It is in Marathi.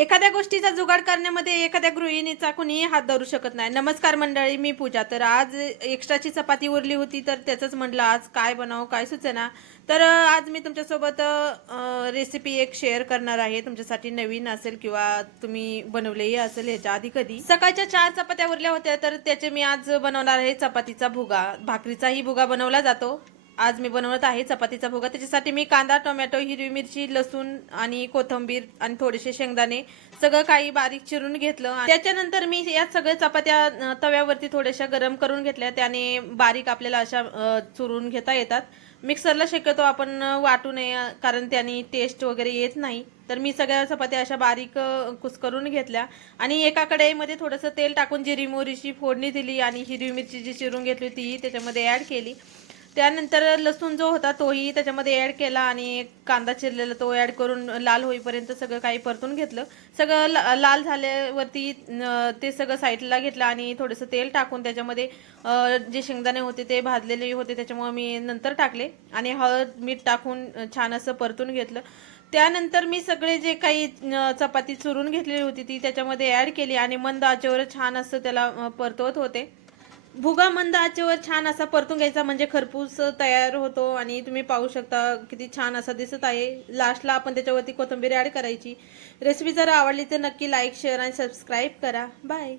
एखाद्या गोष्टीचा जुगाड करण्यामध्ये एखाद्या गृहिणीचा कुणीही हात धरू शकत नाही. नमस्कार मंडळी मी पूजा. तर आज एक्स्ट्राची चपाती उरली होती तर त्याचंच म्हटलं आज काय बनावं काय सुचना. तर आज मी तुमच्यासोबत रेसिपी एक शेअर करणार आहे. तुमच्यासाठी नवीन असेल किंवा तुम्ही बनवलेही असेल ह्याच्या आधी कधी. सकाळच्या चार चपात्या उरल्या होत्या तर त्याचे मी आज बनवणार आहे चपातीचा भुगा. भाकरीचाही भुगा बनवला जातो. आज मी बनवत आहे चपातीचा भोगा. त्याच्यासाठी मी कांदा टोमॅटो हिरवी मिरची लसूण आणि कोथिंबीर आणि थोडेसे शेंगदाणे सगळं काही बारीक चिरून घेतलं. त्याच्यानंतर मी या सगळ्या चपात्या तव्यावरती थोड्याशा गरम करून घेतल्या. त्याने बारीक आपल्याला अशा चुरून घेता येतात. मिक्सरला शक्यतो आपण वाटू नये कारण त्याने टेस्ट वगैरे येत नाही. तर मी सगळ्या चपात्या अशा बारीक अं, कुस्करून घेतल्या. आणि एका कढईमध्ये थोडंसं तेल टाकून जिरी मोरीची फोडणी दिली आणि हिरवी मिरची जी चिरून घेतली होती ती त्याच्यामध्ये ॲड केली. त्यानंतर लसूण जो होता तोही त्याच्यामध्ये ॲड केला आणि कांदा चिरलेला तो ॲड करून लाल होईपर्यंत सगळं काही परतून घेतलं. सगळं ला- लाल झाल्यावरती ते सगळं साईडला घेतलं आणि थोडंसं तेल टाकून त्याच्यामध्ये जे शेंगदाणे होते ते भाजलेले होते त्याच्यामुळे मी नंतर टाकले आणि हळद मीठ टाकून छान असं परतून घेतलं. त्यानंतर मी सगळे जे काही चपाती चुरून घेतलेली होती ती त्याच्यामध्ये ॲड केली आणि मंद आचेवर छान असं त्याला परतवत होते. भुगा मंद आचेवर छान असा परतून घ्यायचा म्हणजे खरपूस तयार होतो आणि तुम्ही पाहू शकता किती छान असा दिसत आहे. लास्टला आपण त्याच्यावरती कोथिंबीर ॲड करायची. रेसिपी जर आवडली तर नक्की लाईक शेअर आणि सबस्क्राईब करा. बाय